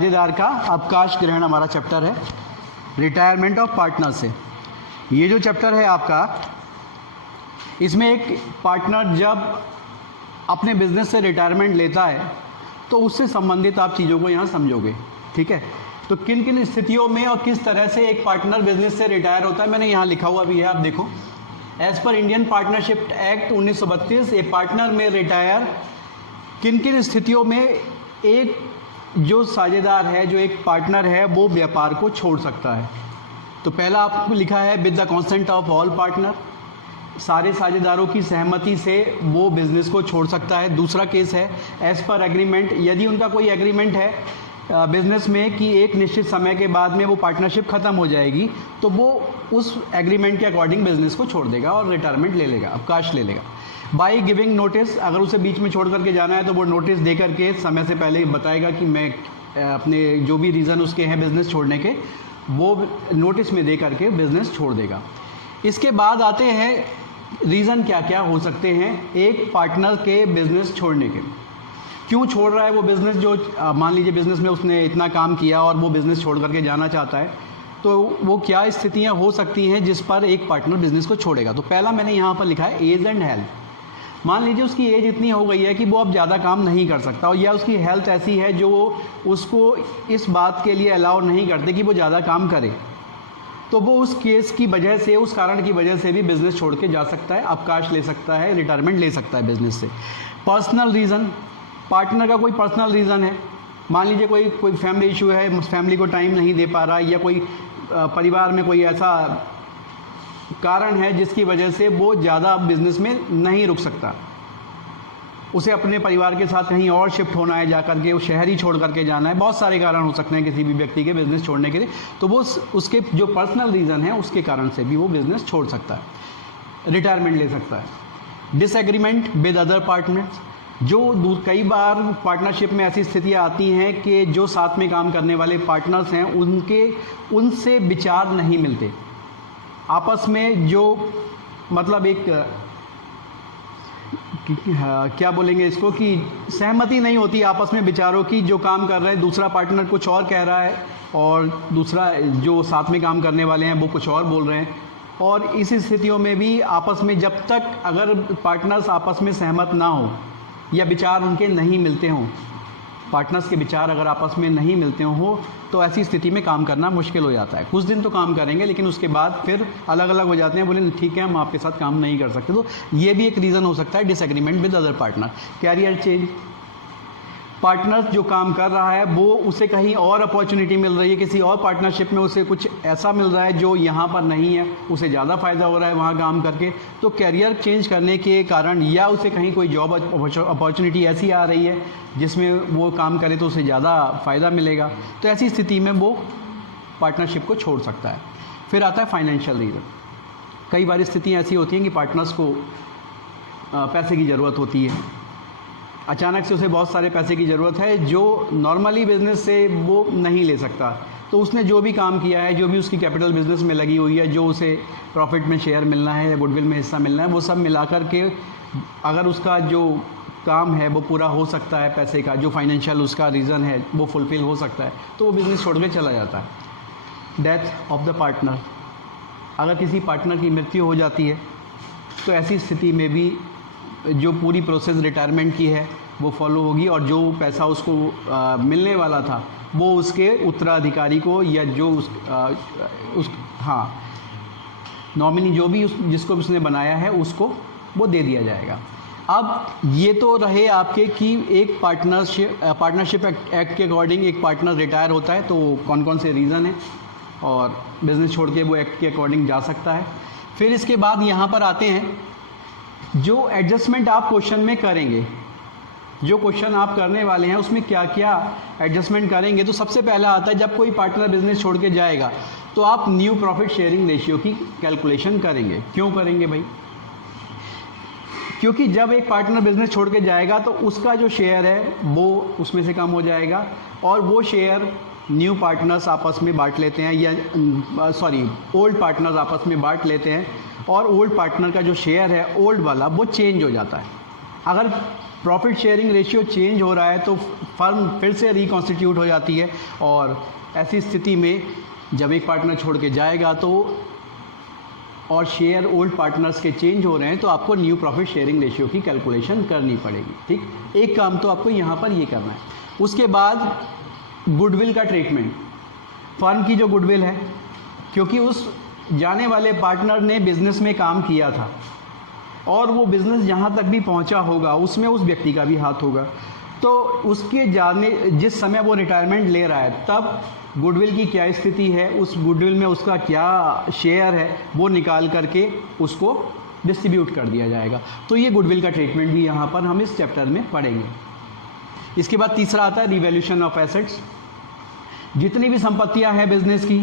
साझेदार का अवकाश ग्रहण हमारा चैप्टर है, रिटायरमेंट ऑफ पार्टनर से। ये जो चैप्टर है आपका, इसमें एक पार्टनर जब अपने बिजनेस से रिटायरमेंट लेता है तो उससे संबंधित आप चीज़ों को यहाँ समझोगे, ठीक है। तो किन किन स्थितियों में और किस तरह से एक पार्टनर बिजनेस से रिटायर होता है, मैंने यहाँ लिखा हुआ भी है, आप देखो। एज पर Indian partnership act 1932 A partner में रिटायर, किन किन स्थितियों में एक जो साझेदार है, जो एक पार्टनर है, वो व्यापार को छोड़ सकता है। तो पहला आपको लिखा है with the consent of all partner, सारे साझेदारों की सहमति से वो बिजनेस को छोड़ सकता है। दूसरा केस है एज पर एग्रीमेंट, यदि उनका कोई एग्रीमेंट है बिजनेस में कि एक निश्चित समय के बाद में वो पार्टनरशिप ख़त्म हो जाएगी, तो वो उस एग्रीमेंट के अकॉर्डिंग बिजनेस को छोड़ देगा और रिटायरमेंट ले लेगा, अवकाश ले लेगा। बाई गिविंग नोटिस, अगर उसे बीच में छोड़ करके जाना है तो वो नोटिस दे करके समय से पहले बताएगा कि मैं अपने जो भी रीज़न उसके हैं बिज़नेस छोड़ने के, वो नोटिस में दे करके बिज़नेस छोड़ देगा। इसके बाद आते हैं रीज़न क्या क्या हो सकते हैं एक पार्टनर के बिज़नेस छोड़ने के। क्यों छोड़ रहा है वो बिज़नेस, जो मान लीजिए बिज़नेस में उसने इतना काम किया और वो बिज़नेस छोड़ करके जाना चाहता है, तो वो क्या स्थितियां हो सकती हैं जिस पर एक पार्टनर बिज़नेस को छोड़ेगा। तो पहला मैंने यहाँ पर लिखा है एज एंड हेल्थ। मान लीजिए उसकी एज इतनी हो गई है कि वो अब ज़्यादा काम नहीं कर सकता, और या उसकी हेल्थ ऐसी है जो उसको इस बात के लिए अलाउ नहीं करते कि वो ज़्यादा काम करे, तो वो उस केस की वजह से, उस कारण की वजह से भी बिज़नेस छोड़ के जा सकता है, अवकाश ले सकता है, रिटायरमेंट ले सकता है बिज़नेस से। पर्सनल रीज़न, पार्टनर का कोई पर्सनल रीज़न है, मान लीजिए कोई फैमिली इशू है, फैमिली को टाइम नहीं दे पा रहा, या कोई परिवार में कोई ऐसा कारण है जिसकी वजह से वो ज़्यादा बिज़नेस में नहीं रुक सकता, उसे अपने परिवार के साथ कहीं और शिफ्ट होना है, जा करके वो शहर ही छोड़ करके जाना है, बहुत सारे कारण हो सकते हैं किसी भी व्यक्ति के बिज़नेस छोड़ने के लिए, तो वो उसके जो पर्सनल रीज़न है उसके कारण से भी वो बिज़नेस छोड़ सकता है, रिटायरमेंट ले सकता है। डिसएग्रीमेंट विद अदर पार्टनर्स, जो कई बार पार्टनरशिप में ऐसी स्थितियाँ आती हैं कि जो साथ में काम करने वाले पार्टनर्स हैं उनसे विचार नहीं मिलते, आपस में जो मतलब एक क्या बोलेंगे इसको, कि सहमति नहीं होती आपस में विचारों की। जो काम कर रहे हैं दूसरा पार्टनर कुछ और कह रहा है और दूसरा जो साथ में काम करने वाले हैं वो कुछ और बोल रहे हैं, और इस स्थितियों में भी आपस में जब तक अगर पार्टनर्स आपस में सहमत ना हो या विचार उनके नहीं मिलते हों, पार्टनर्स के विचार अगर आपस में नहीं मिलते हों, तो ऐसी स्थिति में काम करना मुश्किल हो जाता है। कुछ दिन तो काम करेंगे लेकिन उसके बाद फिर अलग अलग हो जाते हैं, बोले ठीक है हम आपके साथ काम नहीं कर सकते। तो ये भी एक रीज़न हो सकता है disagreement with other partner. Career change, partner जो काम कर रहा है वो उसे कहीं और अपॉर्चुनिटी मिल रही है, किसी और पार्टनरशिप में उसे कुछ ऐसा मिल रहा है जो यहाँ पर नहीं है, उसे ज़्यादा फ़ायदा हो रहा है वहाँ काम करके, तो कैरियर चेंज करने के कारण, या उसे कहीं कोई जॉब अपॉर्चुनिटी ऐसी आ रही है जिसमें वो काम करे तो उसे ज़्यादा फ़ायदा मिलेगा, तो ऐसी स्थिति में वो पार्टनरशिप को छोड़ सकता है। फिर आता है फाइनेंशियल रीज़न। कई बार स्थितियाँ ऐसी होती हैं कि पार्टनर्स को पैसे की ज़रूरत होती है, अचानक से उसे बहुत सारे पैसे की ज़रूरत है जो नॉर्मली बिज़नेस से वो नहीं ले सकता, तो उसने जो भी काम किया है, जो भी उसकी कैपिटल बिज़नेस में लगी हुई है, जो उसे प्रॉफिट में शेयर मिलना है या गुडविल में हिस्सा मिलना है, वो सब मिलाकर के अगर उसका जो काम है वो पूरा हो सकता है, पैसे का जो फाइनेंशियल उसका रीज़न है वो फुलफ़िल हो सकता है, तो वो बिज़नेस छोड़ के चला जाता है। डेथ ऑफ द पार्टनर, अगर किसी पार्टनर की मृत्यु हो जाती है तो ऐसी स्थिति में भी जो पूरी प्रोसेस रिटायरमेंट की है वो फॉलो होगी, और जो पैसा उसको मिलने वाला था वो उसके उत्तराधिकारी को, या जो नॉमिनी जो भी जिसको उसने बनाया है उसको वो दे दिया जाएगा। अब ये तो रहे आपके कि एक पार्टनरशिप एक्ट के अकॉर्डिंग एक पार्टनर रिटायर होता है तो कौन कौन से रीज़न है और बिज़नेस छोड़ के वो एक्ट के अकॉर्डिंग जा सकता है। फिर इसके बाद यहाँ पर आते हैं जो एडजस्टमेंट आप क्वेश्चन में करेंगे, जो क्वेश्चन आप करने वाले हैं उसमें क्या क्या एडजस्टमेंट करेंगे। तो सबसे पहला आता है जब कोई पार्टनर बिजनेस छोड़ के जाएगा तो आप न्यू प्रॉफिट शेयरिंग रेशियो की कैलकुलेशन करेंगे। क्यों करेंगे भाई? क्योंकि जब एक पार्टनर बिजनेस छोड़ के जाएगा तो उसका जो शेयर है वो उसमें से कम हो जाएगा, और वो शेयर न्यू पार्टनर्स आपस में बांट लेते हैं, या ओल्ड पार्टनर्स आपस में बांट लेते हैं, और ओल्ड पार्टनर का जो शेयर है ओल्ड वाला वो चेंज हो जाता है। अगर प्रॉफिट शेयरिंग रेशियो चेंज हो रहा है तो फर्म फिर से रिकॉन्स्टिट्यूट हो जाती है, और ऐसी स्थिति में जब एक पार्टनर छोड़ के जाएगा तो और शेयर ओल्ड पार्टनर्स के चेंज हो रहे हैं तो आपको न्यू प्रॉफिट शेयरिंग रेशियो की कैलकुलेशन करनी पड़ेगी। ठीक, एक काम तो आपको यहाँ पर ये करना है। उसके बाद गुडविल का ट्रीटमेंट, फर्म की जो गुडविल है, क्योंकि उस जाने वाले पार्टनर ने बिज़नेस में काम किया था और वो बिज़नेस जहाँ तक भी पहुँचा होगा उसमें उस व्यक्ति का भी हाथ होगा, तो उसके जाने जिस समय वो रिटायरमेंट ले रहा है तब गुडविल की क्या स्थिति है, उस गुडविल में उसका क्या शेयर है, वो निकाल करके उसको डिस्ट्रीब्यूट कर दिया जाएगा। तो ये गुडविल का ट्रीटमेंट भी यहाँ पर हम इस चैप्टर में पढ़ेंगे। इसके बाद तीसरा आता है रिवैल्यूएशन ऑफ एसेट्स। जितनी भी संपत्तियाँ हैं बिजनेस की,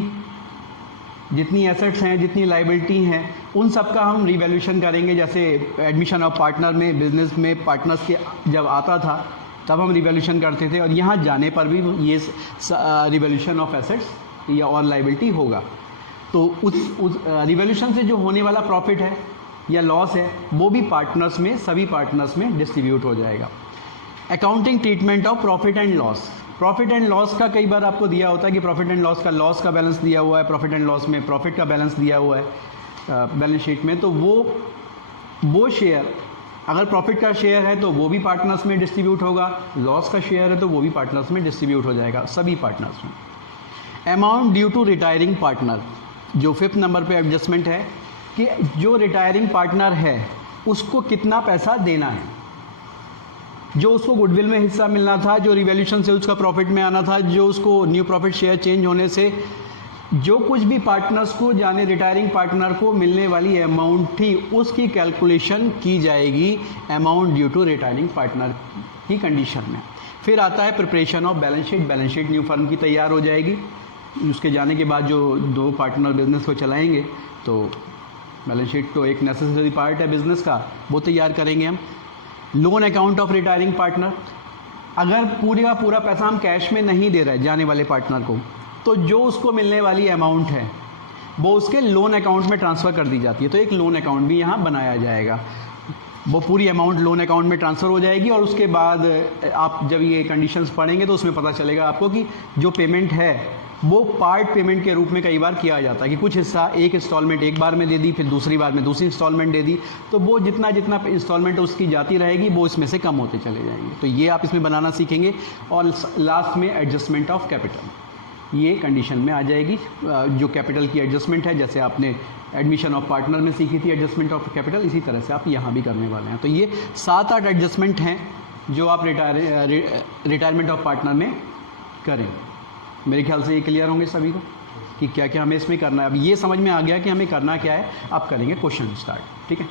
जितनी एसेट्स हैं, जितनी लाइबिलिटी हैं, उन सब का हम रिवैल्यूएशन करेंगे। जैसे एडमिशन ऑफ पार्टनर में बिजनेस में पार्टनर्स के जब आता था तब हम रिवैल्यूएशन करते थे, और यहाँ जाने पर भी ये रिवैल्यूएशन ऑफ एसेट्स या और लाइबिलिटी होगा। तो उस रिवैल्यूएशन से जो होने वाला प्रॉफिट है या लॉस है वो भी पार्टनर्स में, सभी पार्टनर्स में डिस्ट्रीब्यूट हो जाएगा। Accounting treatment of profit and loss. Profit and loss का कई बार आपको दिया होता है कि प्रॉफिट एंड लॉस का बैलेंस दिया हुआ है, प्रॉफिट एंड लॉस में प्रॉफिट का बैलेंस दिया हुआ है बैलेंस शीट में, तो वो शेयर अगर प्रॉफिट का शेयर है तो वो भी पार्टनर्स में डिस्ट्रीब्यूट होगा, लॉस का शेयर है तो वो भी पार्टनर्स में डिस्ट्रीब्यूट हो जाएगा, सभी पार्टनर्स में। Amount due to retiring partner, जो 5th नंबर पे एडजस्टमेंट है कि जो रिटायरिंग पार्टनर है उसको कितना पैसा देना है, जो उसको गुडविल में हिस्सा मिलना था, जो रिवैल्यूएशन से उसका प्रॉफिट में आना था, जो उसको न्यू प्रॉफिट शेयर चेंज होने से जो कुछ भी पार्टनर्स को जाने रिटायरिंग पार्टनर को मिलने वाली अमाउंट थी उसकी कैलकुलेशन की जाएगी amount due to retiring partner की कंडीशन में। फिर आता है preparation of balance sheet. Balance sheet new firm की तैयार हो जाएगी, उसके जाने के बाद जो दो पार्टनर बिजनेस को चलाएंगे तो बैलेंस शीट तो एक नेसेसरी पार्ट है बिजनेस का, वो तैयार करेंगे हम। Loan account of retiring partner, अगर पूरे का पूरा पैसा हम कैश में नहीं दे रहे जाने वाले पार्टनर को, तो जो उसको मिलने वाली अमाउंट है वो उसके लोन अकाउंट में ट्रांसफ़र कर दी जाती है, तो एक लोन अकाउंट भी यहाँ बनाया जाएगा। वो पूरी अमाउंट लोन अकाउंट में ट्रांसफ़र हो जाएगी, और उसके बाद आप जब ये कंडीशंस पढ़ेंगे तो उसमें पता चलेगा आपको कि जो पेमेंट है वो पार्ट पेमेंट के रूप में कई बार किया जाता है कि कुछ हिस्सा एक इंस्टॉलमेंट एक बार में दे दी, फिर दूसरी बार में दूसरी इंस्टॉलमेंट दे दी, तो वो जितना जितना इंस्टॉलमेंट उसकी जाती रहेगी वो इसमें से कम होते चले जाएंगे। तो ये आप इसमें बनाना सीखेंगे। और लास्ट में एडजस्टमेंट ऑफ कैपिटल, ये कंडीशन में आ जाएगी। जो कैपिटल की एडजस्टमेंट है, जैसे आपने एडमिशन ऑफ पार्टनर में सीखी थी एडजस्टमेंट ऑफ कैपिटल, इसी तरह से आप यहाँ भी करने वाले हैं। तो ये 7-8 एडजस्टमेंट हैं जो आप रिटायरमेंट ऑफ पार्टनर में करें। मेरे ख्याल से ये क्लियर होंगे सभी को कि क्या क्या हमें इसमें करना है। अब ये समझ में आ गया कि हमें करना क्या है। अब करेंगे क्वेश्चन स्टार्ट, ठीक है।